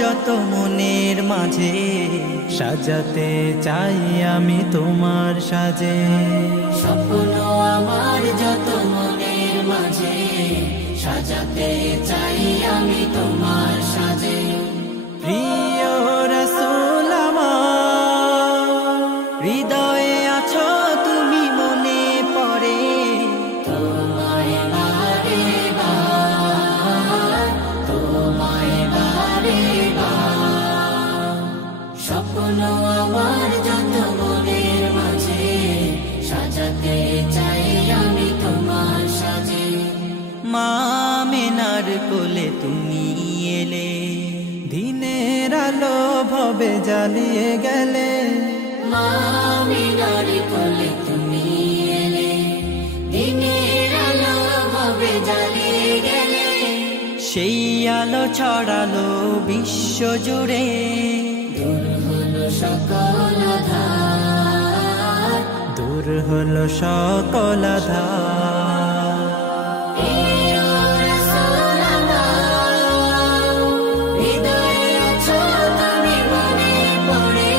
যত মনের মাঝে সাজাতে চাই আমি তোমার সাজে। স্বপ্ন আমার যত মনের মাঝে সাজাতে চাই আমি তোমার সাজে। প্রিয় রাসূল আমার, হৃদয়ে আছো তুমি, মনে পড়ে তোমায় বারে বার, তোমায় বারে বার। স্বপ্ন আমার যত মনের মাঝে সাজাতে চাই আমি তোমার সাজে। মা আমিনার কোলে তুমি এলে, দিনের আলো ভবে জ্বালিয়ে গেলে। মা আমিনার কোলে তুমি এলে, দিনের আলো ভবে জ্বালিয়ে গেলে। সেই আলো ছড়ালো বিশ্ব জুড়ে, দূর হলো সকল আঁধার, দূর হলো সকল আঁধার। প্রিয় রাসূল আমার, হৃদয়ে আছো তুমি, মনে পড়ে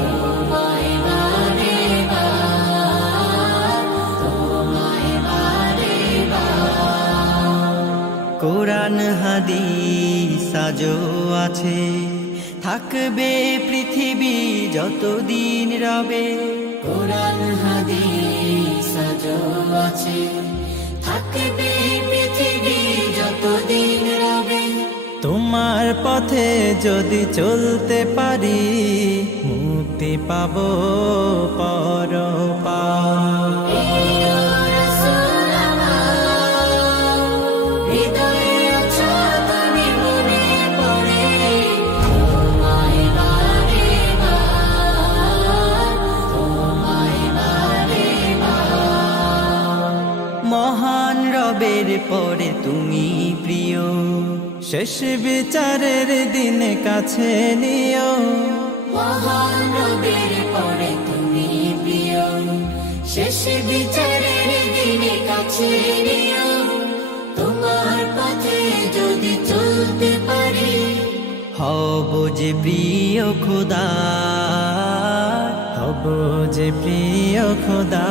তোমায় বারে বার, তোমায় বারে বার। কোরআন হাদিস আজও আছে, থাকবে পৃথিবী যতদিন রবে। কোরআন হাদিস আজও আছে, থাকবে পৃথিবী যতদিন রবে। তোমার পথে যদি চলতে পারি, মুক্তি পাবো পরপার। প্রিয় রাসূল আমার, হৃদয়ে আছো তুমি, মনে পড়ে তোমায় বারে বার, তোমায় বারে বার। মহান রবের পরে তুমি প্রিয়, শেষ বিচারের দিনে কাছে নিও। মহান রবের পরে তুমি প্রিয়, শেষ বিচারের দিনে কাছে নিও। তোমার পথে যদি চলতে পারি, হব যে প্রিয় খোদা, হব যে প্রিয় খোদা।